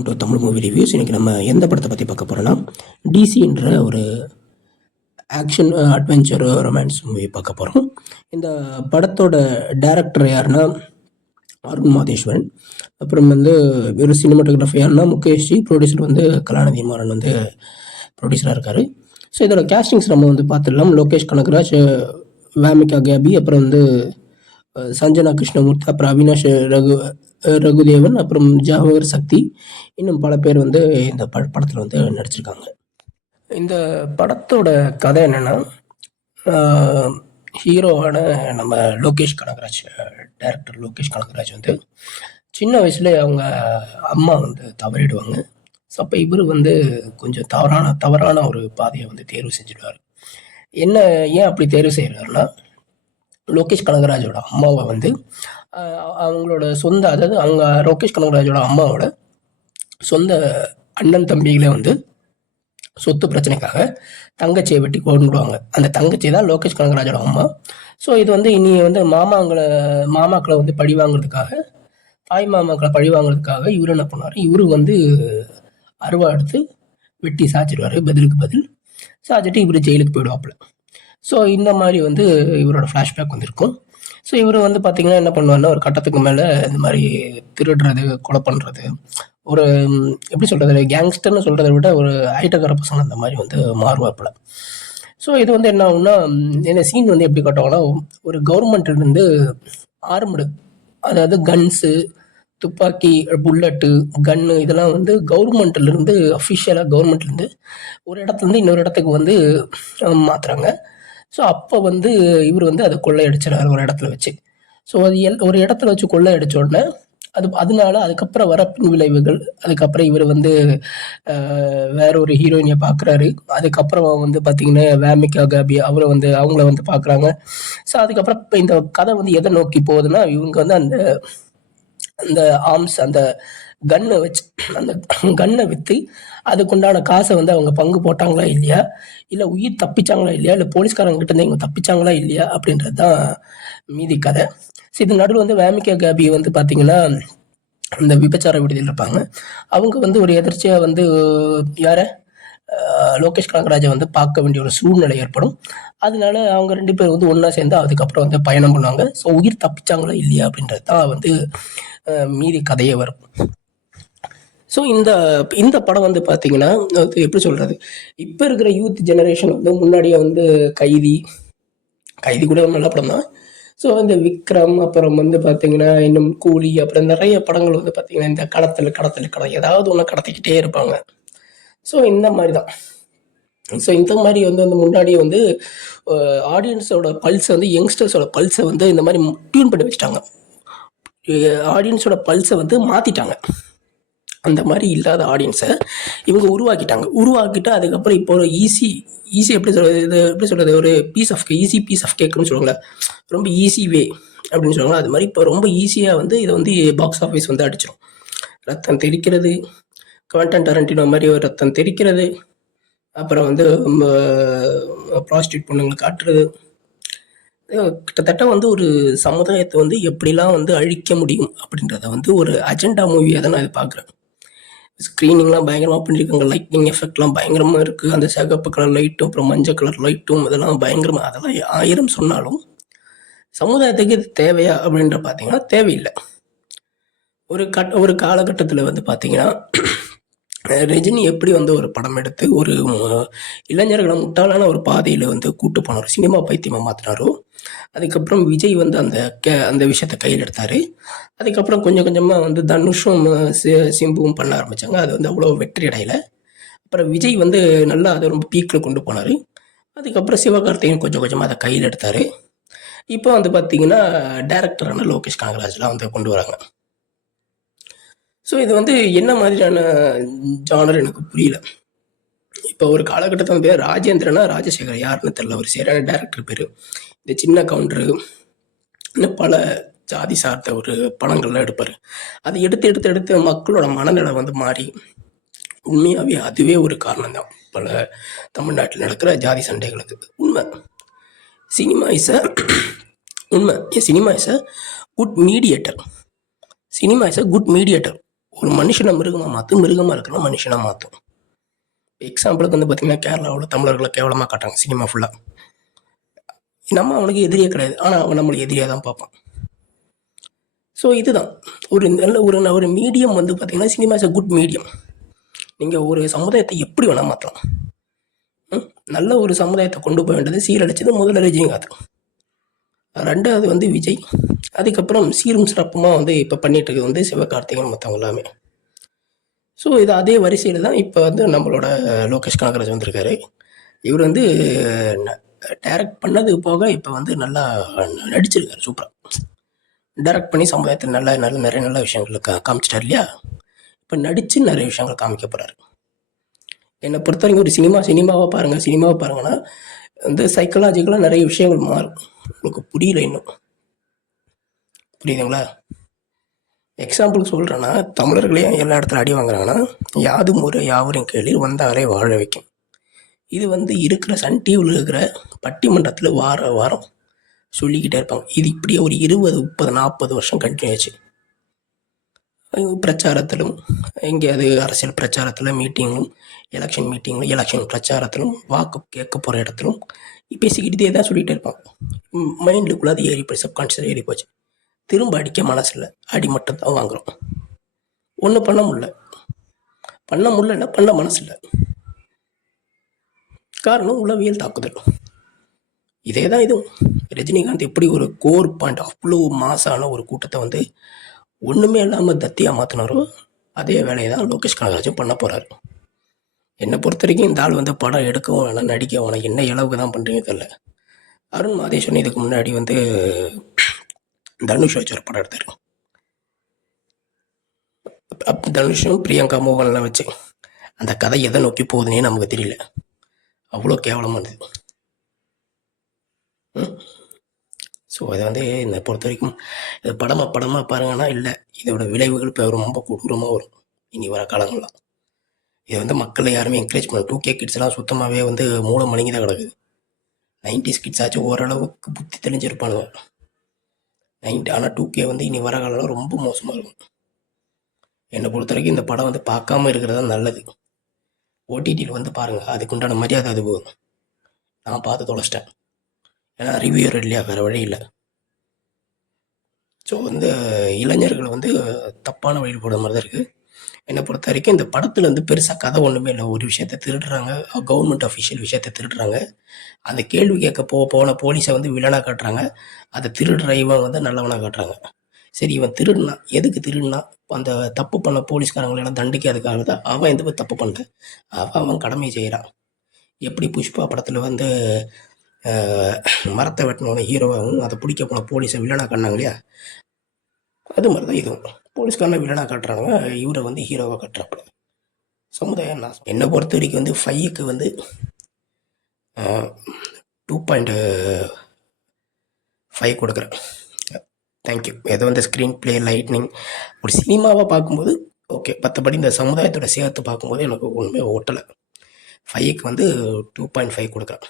Welcome to Tamil movie reviews. இன்றைக்கி நம்ம எந்த படத்தை பற்றி பார்க்க போகிறோன்னா டிசின்ற ஒரு ஆக்ஷன் அட்வென்ச்சர் ரொமான்ஸ் மூவி பார்க்க போகிறோம். இந்த படத்தோட டைரக்டர் யாருன்னா அருண் மாதேஸ்வரன். அப்புறம் ஒரு சினிமாட்டோகிராஃபர் யாருன்னா முகேஷ்ஜி. ப்ரொடியூசர் கலாநிதி மாறன் ப்ரொடியூசராக இருக்கார். ஸோ இதோட கேஸ்டிங்ஸ் நம்ம பார்த்துடலாம். லோகேஷ் கனகராஜ், வேமிகா கேபி, அப்புறம் சஞ்சனா கிருஷ்ணமூர்த்தி, அப்புறம் அவினாஷ் ரகுதேவன், அப்புறம் ஜாவகர் சக்தி, இன்னும் பல பேர் இந்த படத்தில் நடிச்சிருக்காங்க. இந்த படத்தோட கதை என்னென்னா, ஹீரோவான நம்ம லோகேஷ் கனகராஜ், டைரக்டர் லோகேஷ் கனகராஜ் சின்ன வயசுல அவங்க அம்மா தவறிடுவாங்க. ஸோ அப்போ இவர் கொஞ்சம் தவறான ஒரு பாதையை தேர்வு செஞ்சிடுவார். ஏன் அப்படி தேர்வு செய்கிறாருன்னா, லோகேஷ் கனகராஜோட அம்மாவை அவங்களோட சொந்த, அதாவது அவங்க லோகேஷ் கனகராஜோட அம்மாவோட சொந்த அண்ணன் தம்பிகளை சொத்து பிரச்சனைக்காக தங்கச்சியை வெட்டி கொண்டுடுவாங்க. அந்த தங்கச்சி தான் லோகேஷ் கனகராஜோட அம்மா. ஸோ இது இனி மாமாக்களை பழி வாங்குறதுக்காக, தாய் மாமாக்களை பழி வாங்குறதுக்காக இவர் என்ன பண்ணார், இவரு அருவா எடுத்து வெட்டி சாய்ச்சிடுவார். பதிலுக்கு பதில் சாய்ச்சிட்டு இவர் ஜெயிலுக்கு போயிடுவாப்புல. ஸோ இந்த மாதிரி இவரோட ஃப்ளாஷ்பேக் இருக்கும். ஸோ இவர் பார்த்திங்கன்னா என்ன பண்ணுவார்னா, ஒரு கட்டத்துக்கு மேலே இந்த மாதிரி திருடுறது, கொலை பண்ணுறது, ஒரு எப்படி சொல்கிறது, கேங்ஸ்டர்னு சொல்கிறத விட ஒரு ஐட்டக்கார பசங்க அந்த மாதிரி மாறுவாப்பில். ஸோ இது என்ன ஆகும்னா, இந்த சீன் எப்படி காட்டுவாங்கன்னா, ஒரு கவர்மெண்ட்லேருந்து ஆர்மடு, அதாவது கன்ஸு, துப்பாக்கி, புல்லட்டு, கன்னு, இதெல்லாம் கவர்மெண்ட்லேருந்து அஃபிஷியலாக கவர்மெண்ட்லேருந்து ஒரு இடத்துலேருந்து இன்னொரு இடத்துக்கு மாற்றுறாங்க. ஸோ அப்போ இவர் அதை கொள்ளையடிச்சிடறாரு ஒரு இடத்துல வச்சு. ஸோ அது ஒரு இடத்துல வச்சு கொள்ளையடிச்ச உடனே அதனால அதுக்கப்புறம் வர பின் விளைவுகள், அதுக்கப்புறம் இவர் வேற ஒரு ஹீரோயினியை பார்க்குறாரு. அதுக்கப்புறம் பார்த்தீங்கன்னா வேமிகா கேபி அவரை அவங்கள பார்க்குறாங்க. ஸோ அதுக்கப்புறம் இப்போ இந்த கதை எதை நோக்கி போகுதுன்னா, இவங்க அந்த அந்த ஆர்ம்ஸ், அந்த கன்னை வச்சு, அந்த கன்னை விற்று அதுக்குண்டான காசை அவங்க பங்கு போட்டாங்களா இல்லையா, இல்லை உயிர் தப்பிச்சாங்களா இல்லையா, இல்லை போலீஸ்காரங்க கிட்ட இருந்து இவங்க தப்பிச்சாங்களா இல்லையா அப்படின்றது தான் மீதி கதை. ஸோ இது நடுவில் வேமிகா கேபி பார்த்தீங்கன்னா அந்த விபச்சார விடுதியில் இருப்பாங்க. அவங்க ஒரு எதிர்ச்சியாக யாரை, லோகேஷ் கனகராஜை பார்க்க வேண்டிய ஒரு சூழ்நிலை ஏற்படும். அதனால அவங்க ரெண்டு பேர் ஒன்றா சேர்ந்து அதுக்கப்புறம் பயணம் பண்ணுவாங்க. ஸோ உயிர் தப்பிச்சாங்களா இல்லையா அப்படின்றது தான் மீதி கதையே வரும். ஸோ இந்த படம் பார்த்தீங்கன்னா எப்படி சொல்கிறது, இப்போ இருக்கிற யூத் ஜெனரேஷன் முன்னாடியே கைதி கூட ஒரு நல்ல படம் தான். ஸோ விக்ரம், அப்புறம் பார்த்தீங்கன்னா இன்னும் கூலி, அப்புறம் நிறைய படங்கள் பார்த்தீங்கன்னா இந்த கடத்தல் ஏதாவது ஒன்று கடத்திக்கிட்டே இருப்பாங்க. ஸோ இந்த மாதிரி தான். ஸோ இந்த மாதிரி முன்னாடியே ஆடியன்ஸோட பல்ஸை யங்ஸ்டர்ஸோட பல்ஸை இந்த மாதிரி டியூன் பண்ணி வச்சுட்டாங்க. ஆடியன்ஸோட பல்ஸை மாற்றிட்டாங்க. அந்த மாதிரி இல்லாத ஆடியன்ஸை இவங்க உருவாக்கிட்டு அதுக்கப்புறம் இப்போ ஒரு ஈஸி எப்படி சொல்கிறது, ஒரு ஈஸி பீஸ் ஆஃப் கேக்குன்னு சொல்லுவாங்களே, ரொம்ப ஈஸி வே அப்படின்னு சொல்லுவாங்க. அது மாதிரி இப்போ ரொம்ப ஈஸியாக இதை பாக்ஸ் ஆஃபீஸ் அடிச்சிடும். ரத்தம் தெரிக்கிறது, குவென்டன் டரண்டினோ மாதிரி ஒரு ரத்தம் தெரிக்கிறது, அப்புறம் ப்ராஸ்டியூட் பொண்ணுங்களை காட்டுறது, கிட்டத்தட்ட ஒரு சமுதாயத்தை எப்படிலாம் அழிக்க முடியும் அப்படின்றத ஒரு அஜெண்டா மூவியாக தான் நான் இதை பார்க்குறேன். ஸ்க்ரீனிங்லாம் பயங்கரமாக பண்ணியிருக்காங்க. லைட்டிங் எஃபெக்ட்லாம் பயங்கரமாக இருக்குது. அந்த சிகப்பு கலர் லைட்டும் அப்புறம் மஞ்சள் கலர் லைட்டும் இதெல்லாம் பயங்கரமாக, அதெல்லாம் 1000 சொன்னாலும் சமுதாயத்துக்கு இது தேவையா அப்படின்ற பார்த்தீங்கன்னா தேவையில்லை. ஒரு காலகட்டத்தில் பார்த்தீங்கன்னா ரஜினி எப்படி ஒரு படம் எடுத்து ஒரு இளைஞர்களை முட்டாளான ஒரு பாதையில் கூட்டு போனார், சினிமா பைத்தியமாக மாற்றினாரோ, அதுக்கப்புறம் விஜய் அந்த விஷயத்தை கையில் எடுத்தார். அதுக்கப்புறம் கொஞ்சம் கொஞ்சமாக தனுஷும் சிம்புவும் பண்ண ஆரம்பித்தாங்க. அது அவ்வளோ வெற்றி அடையலை. அப்புறம் விஜய் நல்லா அதை ரொம்ப பீக்கில் கொண்டு போனார். அதுக்கப்புறம் சிவகார்த்திகேயன் கொஞ்சம் கொஞ்சமாக அதை கையில் எடுத்தார். இப்போ பார்த்தீங்கன்னா டைரக்டரான லோகேஷ் கனகராஜ்லாம் கொண்டு வராங்க. ஸோ இது என்ன மாதிரியான ஜானர் எனக்கு புரியல. இப்போ ஒரு காலகட்டத்தில் பேர் ராஜேந்திரனா ராஜசேகர் யாருன்னு தெரியல, ஒரு சரியான டைரக்டர் பேர். இந்த சின்ன கவுண்டரு, இன்னும் பல ஜாதி சார்ந்த ஒரு படங்கள்லாம் எடுப்பார். அதை எடுத்து மக்களோட மனநிலை மாறி, உண்மையாகவே அதுவே ஒரு காரணம் தான் பல தமிழ்நாட்டில் நடக்கிற ஜாதி சண்டைகளுக்கு. உண்மை. Cinema is a good mediator. Cinema is a good mediator. ஒரு மனுஷனை மிருகமாக மாற்றும், மிருகமாக இருக்கிற மனுஷனை மாற்றும். எக்ஸாம்பிளுக்கு வந்து பார்த்தீங்கன்னா, கேரளாவில் தமிழர்களை கேவலமாக காட்டுறாங்க சினிமா ஃபுல்லாக. நம்ம அவனுக்கு எதிரியே கிடையாது, ஆனால் அவன் நம்மளுக்கு எதிரியாக தான் பார்ப்பான். ஸோ இதுதான் ஒரு நல்ல ஒரு மீடியம் வந்து பார்த்தீங்கன்னா, cinema is a good medium. நீங்கள் ஒரு சமுதாயத்தை எப்படி வேணால் மாற்றலாம். நல்ல ஒரு சமுதாயத்தை கொண்டு போக வேண்டியது சீரழிச்சது முதல்ல ரஜினிகாந்த், ரெண்டாவது வந்து விஜய், அதுக்கப்புறம் சீரும் சிறப்புமாக வந்து இப்போ பண்ணிட்டு இருக்குது வந்து சிவகார்த்திகேயன் மற்றவங்க எல்லாமே. ஸோ இது அதே வரிசையில் தான் இப்போ வந்து நம்மளோட லோகேஷ் கனகராஜ் வந்திருக்காரு. இவர் வந்து டைரக்ட் பண்ணது போக இப்போ வந்து நல்லா நடிச்சிருக்காரு சூப்பராக. டைரக்ட் பண்ணி சமுதாயத்தில் நிறைய நல்ல விஷயங்கள் காமிச்சிட்டார் இல்லையா. இப்போ நடித்து நிறைய விஷயங்கள் காமிக்க போகிறாரு. என்னை பொறுத்த வரைக்கும் ஒரு சினிமாவை பாருங்கன்னா வந்து சைக்கலாஜிக்கலாக நிறைய விஷயங்கள் மாறும். உங்களுக்கு புரியல இன்னும், புரியுதுங்களா? எக்ஸாம்பிளுக்கு சொல்கிறேன்னா, தமிழர்களையும் எல்லா இடத்துல அடி வாங்குறாங்கன்னா, யாதும் ஒரு யாவரும் கேளிர் வந்தாலே வாழ வைக்கும். இது வந்து இருக்கிற சன் டிவியில் இருக்கிற பட்டிமன்றத்தில் வாரம் சொல்லிக்கிட்டே இருப்பாங்க. இது இப்படியே ஒரு 20, 30, 40 வருஷம் கண்டினியூ ஆச்சு. பிரச்சாரத்திலும், எங்கேயாவது அரசியல் பிரச்சாரத்தில் மீட்டிங்கும், எலெக்ஷன் பிரச்சாரத்திலும், வாக்கு கேட்க போகிற இடத்திலும் பேசிக்கிட்டே தான் சொல்லிகிட்டே இருப்பாங்க. மைண்டுக்குள்ளே அது ஏறி போய் சப்கான்ஷியஸ் ஏறி போச்சு. திரும்ப அடிக்க மனசு இல்லை, அடி மட்டும் தான் வாங்குகிறோம். ஒன்றும் பண்ண முடியல, பண்ண மனசு இல்லை. காரணம் உளவியல் தாக்குதல். இதே தான் இதுவும். ரஜினிகாந்த் எப்படி ஒரு கோர் பாயிண்ட் அவ்வளோ மாசான ஒரு கூட்டத்தை வந்து ஒன்றுமே இல்லாமல் தத்தியாக மாற்றினாரோ, அதே வேலையை தான் லோகேஷ் கனகராஜும் பண்ண போகிறாரு. என்னை பொறுத்த வரைக்கும் இந்த ஆள் வந்து படம் எடுக்கவும் வேணாம், நடிக்கவும் வேணாம், என்ன இளவுக்கு தான் பண்ணுறீங்க தெரியல. அருண் மாதேஸ்வரன் இதுக்கு முன்னாடி வந்து தனுஷ் வச்சு ஒரு படம் எடுத்தார். தனுஷும் பிரியங்கா மோகன்லாம் வச்சு அந்த கதை எதை நோக்கி போகுதுன்னே நமக்கு தெரியல, அவ்வளோ கேவலமானது. ஸோ அதை வந்து என்னை பொறுத்த வரைக்கும் இது படமாக பாருங்கன்னா இல்லை, இதோட விளைவுகள் இப்போ ரொம்ப கொடூரமாக வரும் இனி வர காலங்கள்லாம். இதை வந்து மக்களை யாருமே என்கரேஜ் பண்ண 2K கிட்ஸ்லாம் சுத்தமாகவே வந்து மூலம் மணிங்கி தான் கிடக்குது. 90s கிட்ஸ் ஆச்சும் ஓரளவுக்கு புத்தி தெளிஞ்சிருப்பானுங்க. ஆனால் 2K வந்து இனி வர காலம் ரொம்ப மோசமாக இருக்கும். என்னை பொறுத்த வரைக்கும் இந்த படம் வந்து பார்க்காம இருக்கிறது தான் நல்லது. OTTயில் வந்து பாருங்கள், அதுக்குண்டான மரியாதை அது போகும். நான் பார்த்து தொலைச்சிட்டேன், ஏன்னா ரிவ்யூர் இல்லையா, வேறு வழி இல்லை. ஸோ வந்து இளைஞர்களை வந்து தப்பான வழியில் போடுற மாதிரி தான் இருக்குது. என்னை பொறுத்த வரைக்கும் இந்த படத்தில் வந்து பெருசாக கதை ஒன்றுமே இல்லை. ஒரு விஷயத்தை திருடுறாங்க, கவர்மெண்ட் அஃபிஷியல் விஷயத்தை திருடுறாங்க, அந்த கேள்வி கேட்க போன போலீஸை வந்து வில்லனாக காட்டுறாங்க, அதை திருடுற இவன் வந்து நல்லவனாக காட்டுறாங்க. சரி, இவன் திருடுனா எதுக்கு திருடுனா, அந்த தப்பு பண்ண போலீஸ்காரங்களெல்லாம் தண்டிக்கிறதுக்காக தான். அவன் எந்த தப்பு பண்ணல, அவன் கடமையை செய்கிறான். எப்படி புஷ்பா படத்தில் வந்து மரத்தை வெட்டினவன ஹீரோவாகவும் அதை பிடிக்க போன போலீஸை வில்லனாக காட்டினாங்க இல்லையா, அது மாதிரி தான் இதுவும். போலீஸ்காரனை வில்லனாக காட்டுறாங்க, இவரை வந்து ஹீரோவாக காட்டுறாப்புல. சமுதாயம் நான் என்னை பொறுத்த வரைக்கும் வந்து 5க்கு வந்து 2.5 கொடுக்குறேன். தேங்க்யூ. எது வந்து ஸ்க்ரீன் பிளே, லைட்னிங், ஒரு சினிமாவாக பார்க்கும்போது ஓகே. மற்றபடி இந்த சமுதாயத்தோட சேர்த்து பார்க்கும்போது எனக்கு ஒன்றுமே ஓட்டலை. 5க்கு வந்து 2.5 கொடுக்குறேன்.